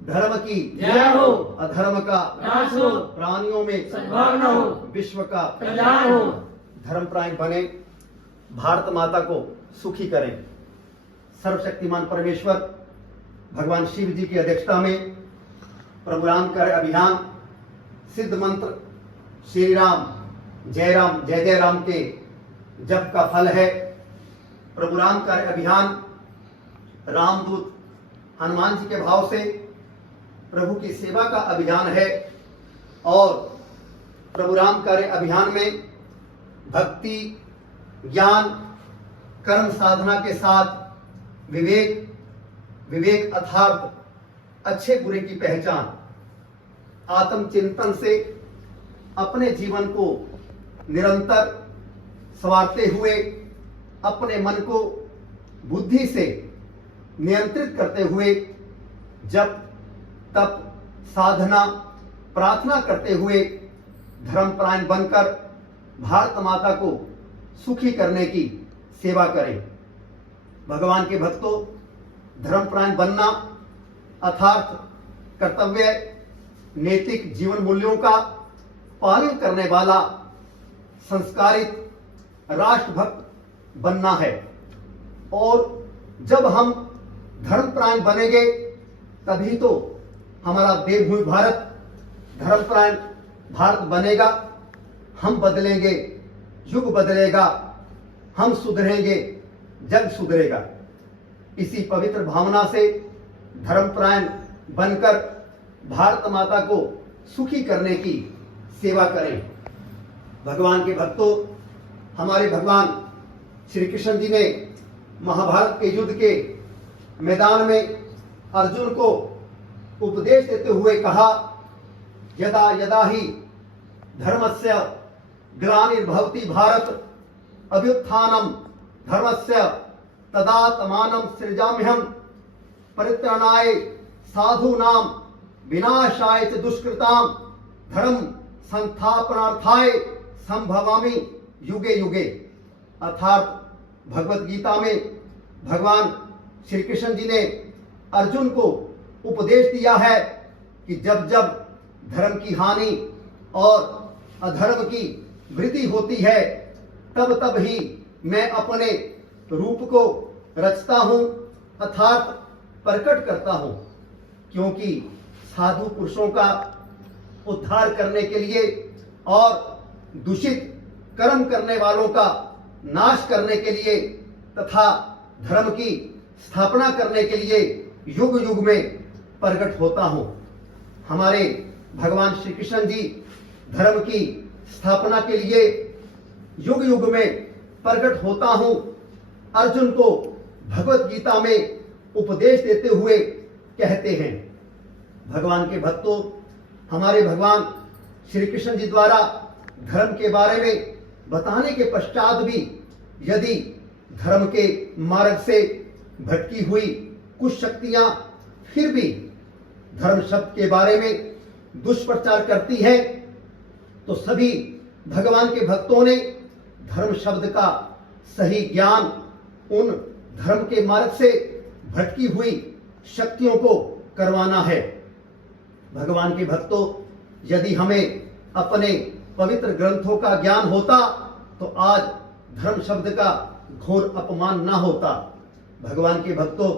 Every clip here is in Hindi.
धर्म की जय हो, अधर्म का नाश हो, प्राणियों में सद्भावना हो, विश्व का कल्याण हो। धर्मपरायण बने, भारत माता को सुखी करें। सर्वशक्तिमान परमेश्वर भगवान शिव जी की अध्यक्षता में प्रभु राम कार्य अभियान सिद्ध मंत्र श्री राम जय जय राम के जप का फल है। प्रभु राम कार्य अभियान रामदूत हनुमान जी के भाव से प्रभु की सेवा का अभियान है और प्रभु राम कार्य अभियान में भक्ति, ज्ञान, कर्म साधना के साथ विवेक अर्थात अच्छे बुरे की पहचान, आत्मचिंतन से अपने जीवन को निरंतर संवारते हुए अपने मन को बुद्धि से नियंत्रित करते हुए जप, तप, साधना, प्रार्थना करते हुए धर्मपरायण बनकर भारत माता को सुखी करने की सेवा करें। भगवान के भक्तों, धर्मपरायण बनना अर्थात कर्तव्य, नैतिक जीवन मूल्यों का पालन करने वाला संस्कारित राष्ट्रभक्त बनना है। और जब हम धर्मपरायण बनेंगे तभी तो हमारा देवभूमि भारत धर्मपरायण भारत बनेगा। हम बदलेंगे, युग बदलेगा, हम सुधरेंगे, जग सुधरेगा। इसी पवित्र भावना से धर्मपरायण बनकर भारत माता को सुखी करने की सेवा करें। भगवान के भक्तों, हमारे भगवान श्री कृष्ण जी ने महाभारत के युद्ध के मैदान में अर्जुन को उपदेश देते हुए कहा, यदा यदा ही धर्मस्य ग्लानिर्भवति भारत अभ्युत्थानम धर्मस्य तदात्मानं सृजाम्यहम् परित्राणाय साधूनां विनाशाय च दुष्कृतां धर्म संस्थापनार्थाय संभवामि युगे युगे। अर्थात भगवत गीता में भगवान श्री कृष्ण जी ने अर्जुन को उपदेश दिया है कि जब जब धर्म की हानि और अधर्म की वृद्धि होती है तब तब ही मैं अपने रूप को रचता हूं अर्थात प्रकट करता हूं, क्योंकि साधु पुरुषों का उद्धार करने के लिए और दूषित कर्म करने वालों का नाश करने के लिए तथा धर्म की स्थापना करने के लिए युग युग में प्रकट होता हूं। हमारे भगवान श्री कृष्ण जी धर्म की स्थापना के लिए युग युग में प्रकट होता हूं अर्जुन को भगवत गीता में उपदेश देते हुए कहते हैं। भगवान के भक्तों, हमारे भगवान श्री कृष्ण जी द्वारा धर्म के बारे में बताने के पश्चात भी यदि धर्म के मार्ग से भटकी हुई कुछ शक्तियां फिर भी धर्म शब्द के बारे में दुष्प्रचार करती है तो सभी भगवान के भक्तों ने धर्म शब्द का सही ज्ञान उन धर्म के मार्ग से भटकी हुई शक्तियों को करवाना है। भगवान के भक्तों, यदि हमें अपने पवित्र ग्रंथों का ज्ञान होता तो आज धर्म शब्द का घोर अपमान ना होता। भगवान के भक्तों,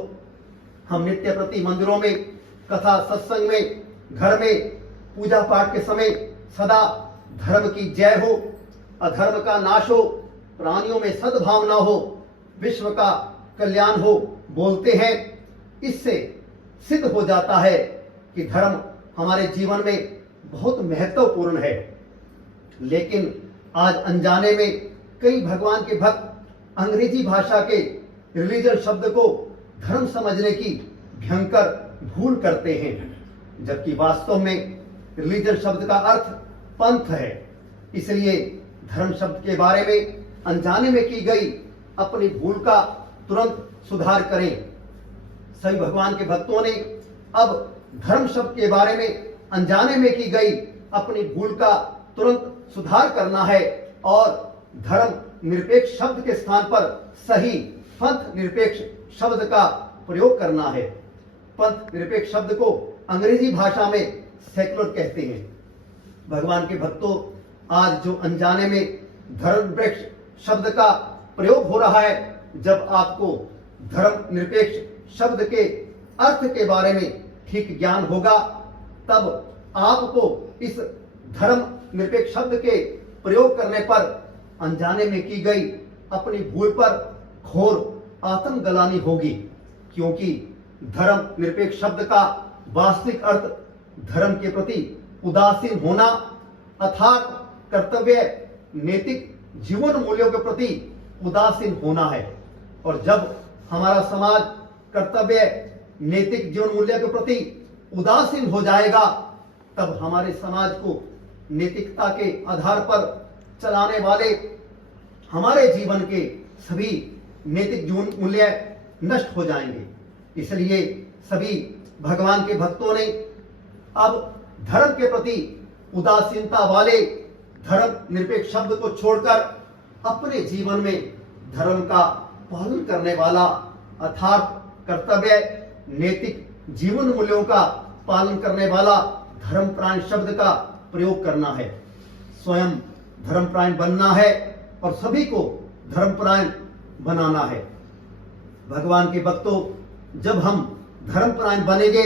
हम नित्य प्रति मंदिरों में, कथा सत्संग में, घर में पूजा पाठ के समय सदा धर्म की जय हो, अधर्म का नाश हो, प्राणियों में सद्भावना हो, विश्व का कल्याण हो बोलते हैं। इससे सिद्ध हो जाता है कि धर्म हमारे जीवन में बहुत महत्वपूर्ण है। लेकिन आज अनजाने में कई भगवान के भक्त अंग्रेजी भाषा के रिलीजन शब्द को धर्म समझने की भयंकर भूल करते हैं, जबकि वास्तव में रिलीजन शब्द का अर्थ पंथ है। इसलिए धर्म शब्द के बारे में अनजाने में की गई अपनी भूल का तुरंत सुधार करें। सभी भगवान के भक्तों ने अब धर्म शब्द के बारे में अनजाने में की गई अपनी भूल का तुरंत सुधार करना है और धर्म निरपेक्ष शब्द के स्थान पर सही पंथ निरपेक्ष शब्द का प्रयोग करना है। पंथ निरपेक्ष शब्द को अंग्रेजी भाषा में सेक्युलर कहते हैं। भगवान के भक्तों, आज जो अनजाने में धर्म वृक्ष शब्द का प्रयोग हो रहा है, जब आपको धर्म निरपेक्ष शब्द के अर्थ के बारे में ठीक ज्ञान होगा, तब आपको इस धर्म निरपेक्ष शब्द के प्रयोग करने पर अनजाने में की गई अपनी भूल पर घोर आत्मग्लानि होगी, क्योंकि धर्म निरपेक्ष शब्द का वास्तविक अर्थ धर्म के प्रति उदासीन होना अर्थात कर्तव्य नैतिक जीवन मूल्यों के प्रति उदासीन होना है। और जब हमारा समाज कर्तव्य नैतिक जीवन मूल्य के प्रति उदासीन हो जाएगा, तब हमारे समाज को नैतिकता के आधार पर चलाने वाले हमारे जीवन के सभी नैतिक जीवन मूल्य नष्ट हो जाएंगे। इसलिए सभी भगवान के भक्तों ने अब धर्म के प्रति उदासीनता वाले धर्म निरपेक्ष शब्द को छोड़कर अपने जीवन में धर्म का पालन करने वाला अर्थात कर्तव्य नैतिक जीवन मूल्यों का पालन करने वाला धर्मपरायण शब्द का प्रयोग करना है। स्वयं धर्मपरायण बनना है और सभी को धर्मपरायण बनाना है। भगवान के भक्तों, जब हम धर्मपरायण बनेंगे,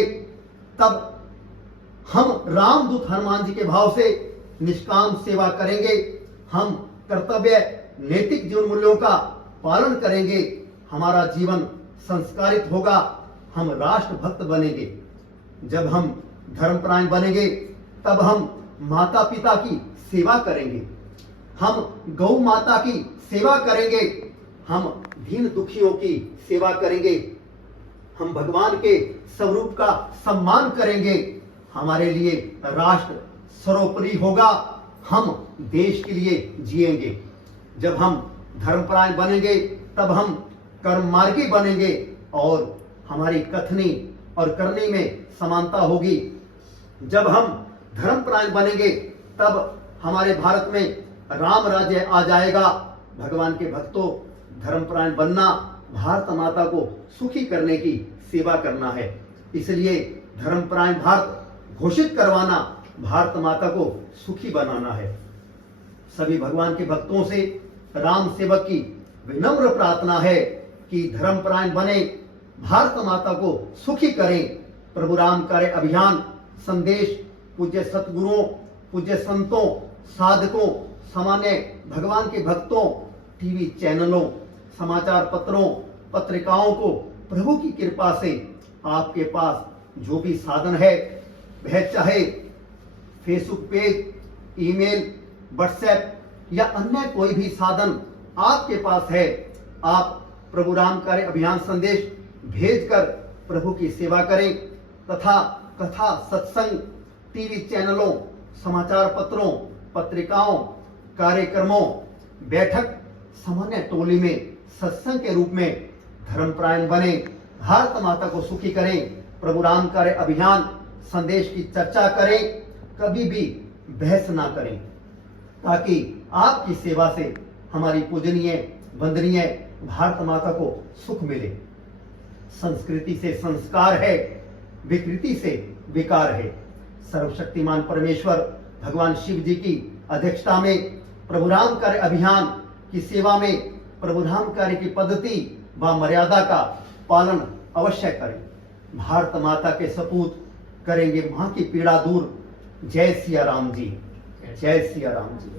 तब हम रामदूत हनुमान जी के भाव से निष्काम सेवा करेंगे। हम कर्तव्य नैतिक जीवन मूल्यों का पालन करेंगे। हमारा जीवन संस्कारित होगा। हम राष्ट्र भक्त बनेंगे। जब हम धर्मपरायण बनेंगे, तब हम माता पिता की सेवा करेंगे। हम गौ माता की सेवा करेंगे। हम दीन दुखियों की सेवा करेंगे। हम भगवान के स्वरूप का सम्मान करेंगे। हमारे लिए राष्ट्र सर्वोपरि होगा। हम देश के लिए जिएंगे। जब हम धर्मपरायण बनेंगे, तब हम कर्म मार्गी बनेंगे और हमारी कथनी और करनी में समानता होगी। जब हम धर्मपरायण बनेंगे, तब हमारे भारत में राम राज्य आ जाएगा। भगवान के भक्तों, धर्मपरायण बनना भारत माता को सुखी करने की सेवा करना है। इसलिए धर्मपरायण भारत घोषित करवाना भारत माता को सुखी बनाना है। सभी भगवान के भक्तों से राम सेवक की विनम्र प्रार्थना है कि धर्मपरायण बने, भारत माता को सुखी करें। प्रभु राम कार्य अभियान संदेश पूज्य सतगुरुओं, पूज्य संतों, साधकों, सामान्य भगवान के भक्तों, टीवी चैनलों, समाचार पत्रों, पत्रिकाओं को प्रभु की कृपा से आपके पास जो भी साधन है, वह चाहे फेसबुक पेज, ईमेल, व्हाट्सएप या अन्य कोई भी साधन आपके पास है, आप प्रभु राम कार्य अभियान संदेश भेजकर प्रभु की सेवा करें तथा कथा, सत्संग, टीवी चैनलों, समाचार पत्रों, पत्रिकाओं, कार्यक्रमों, बैठक, सामान्य टोली में सत्संग के रूप में धर्मपरायण बने, भारत माता को सुखी करें। प्रभु राम कार्य अभियान संदेश की चर्चा करें, कभी भी बहस ना करें, ताकि आपकी सेवा से हमारी पूजनीय वंदनीय भारत माता को सुख मिले। संस्कृति से संस्कार है, विकृति से विकार है। सर्वशक्तिमान परमेश्वर भगवान शिव जी की अध्यक्षता में प्रभु राम कार्य अभियान की सेवा में प्रभु राम कार्य की पद्धति व मर्यादा का पालन अवश्य करें। भारत माता के सपूत करेंगे मां की पीड़ा दूर। जय सिया राम जी, जय सिया राम जी।